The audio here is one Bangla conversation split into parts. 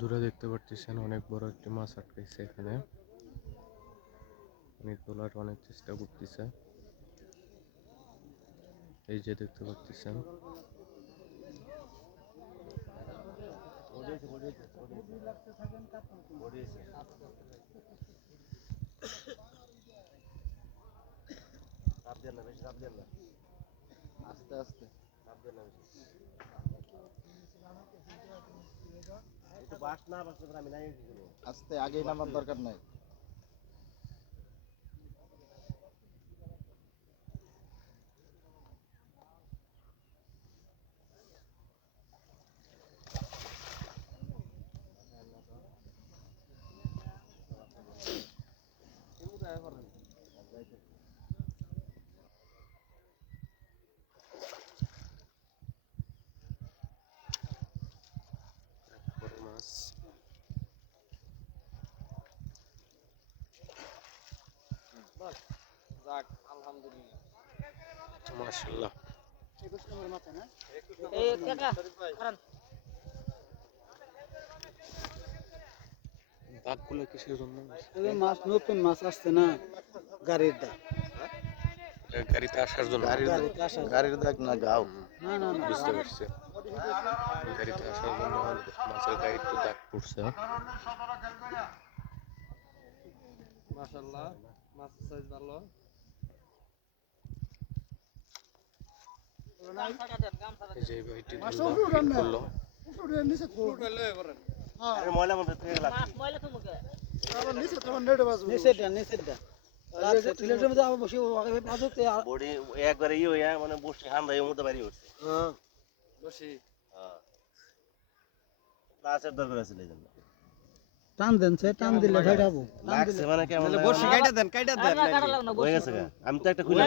দূরে দেখতে পাচ্ছেন অনেক বড় একটি মাছ আটকাইছে এখানে। অনেক তোলার অনেক চেষ্টা করতেছে। এই যে দেখতে পাচ্ছেন আস্তে আস্তে আস্তে আগে নামার দরকার নাই। বড় মাছ। মাশাআল্লাহ। দাগগুলো কিসের জন্য? মাছ নতুন মাছ আসছে না, গাড়ির দাগ। গাড়িতে আসার জন্য। গাড়ির দাগ না গাও। না না না, বুঝতে পারছি। গাড়িতে আসার জন্য মাছের গায়ে একটু দাগ পড়ছে। মাশাআল্লাহ, মাছের সাইজ ভালো। এই যে ভাইটি করলো। একবারে ইয়ে হইয়া মানে বসে হান্দাই মধ্যে বাড়ি উঠছে। বসি ক্লাসের দরকার আছে এই জন্য টান দেন, সে টান দিলে ভাইরাবো। লাগছে মানে কেমন বসি কাইটা দেন হয়ে গেছে গা। আমি তো একটা খুলে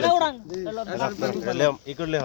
ই করলে